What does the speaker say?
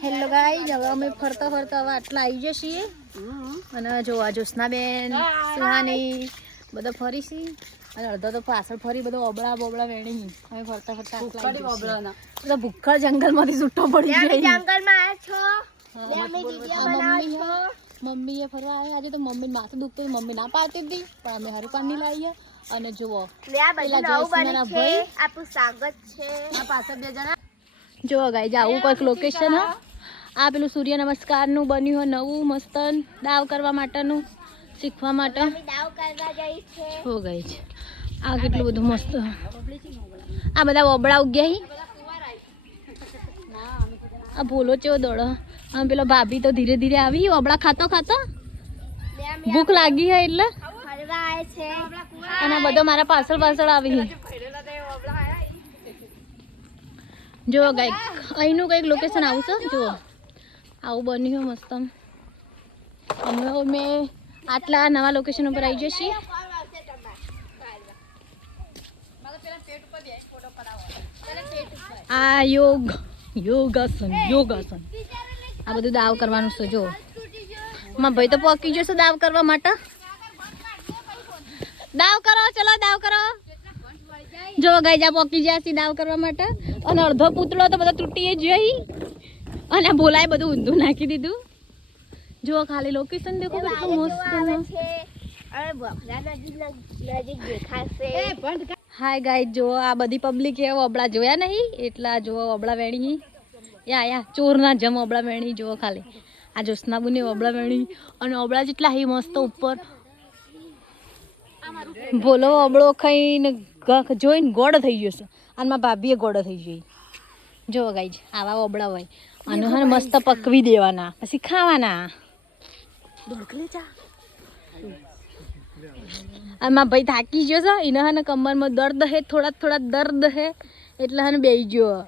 Hello guys, હવે અમે ફરતા ફરતા હવે આટલા આવી જઈએ અને જો આ જ્યોત્સનાબેન, સુહાની બધા ફરીશી અને અડધા તો પાછળ ફરી બધો ઓબળા બોબળા વેણી અમે ફરતા ફરતા આટલા ભૂખા જંગલમાંથી છૂટો પડી ગયો. જંગલમાં મમ્મીએ ફરવા આવ્યા. આજે તો મમ્મી માથું દુખતું મમ્મી ના પાડતી હતી પણ અમે હારું પાણી લાવીએ. અને જુઓ આપણું સ્વાગત છે. આ પાછળ બે જણા જો ગાઈસ આવું કોઈક લોકેશન હા. આ પેલું સૂર્ય નમસ્કાર નું બન્યું હોય નવું મસ્ત દાવ કરવા માટેનું શીખવા માટે દાવ કરવા જઈ છે. હો ગાઈસ આ કેટલું બધું મસ્ત. આ બધા ઓબળા ઉગ્યા હી. આ ભોલો ચેવો દોડો. આમ પેલો ભાભી તો ધીરે ધીરે આવી ઓબળા ખાતો ખાતો ભૂખ લાગી હોય એટલે ફરવા આવે છે. અને બધો મારા પાછળ પાછળ આવી. જો ગાઈસ અહીંનું કંઈક લોકેશન આવશે. જો આવું બન્યું મસ્ત. અમે આટલા નવા લોકેશન ઉપર આવી જઈએ. આ યોગાસન આ બધું દાવ કરવાનું છે. જો મારા ભાઈ તો પહોંચી જશે દાવ કરવા માટે. દાવ કરો, ચલો દાવ કરો. જો ગાઈસ આ પહોંચી ગયા છે દાવ કરવા માટે અને અડધો પૂતળો તો બધો તૂટી જઈ અને બોલાય બધું ઊંધું નાખી દીધું. જો ખાલી લોકેશન દેખો કેટલું મસ્ત છે. હાય ગાઈસ જો આ બધી પબ્લિક એ ઓબળા જોયા નહીં એટલા જો ઓબળા વેણી યા ચોરના જમ ઓબળા વેણી જો ખાલી આ જ્યોત્સનાબુને ઓબળા વેણી અને ઓબળા જેટલા હી મસ્ત ઉપર ભોલો ઓબળો ખાઈને જોઈને ગોળ થઈ ગયો છે અને મારા ભાભીએ ગોળો થઈ ગઈ. જો ગાઈસ આવા ઓબળા હોય અને હે મસ્ત પકવી દેવાના પછી ખાવાના. અને મારા ભાઈ થાકી ગયો છે એને હે કમરમાં દર્દ હે થોડા દર્દ હે એટલે હે બેસી ગયો.